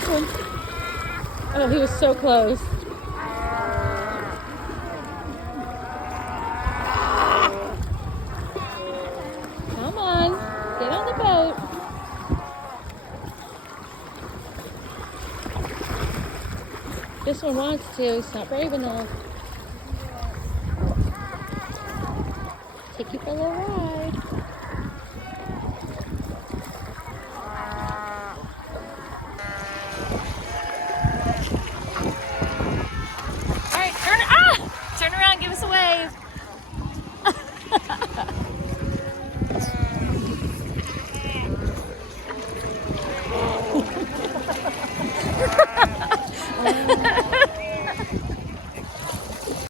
this one. Oh, he was so close. Come on, get on the boat. This one wants to, he's not brave enough. Take you for a little ride.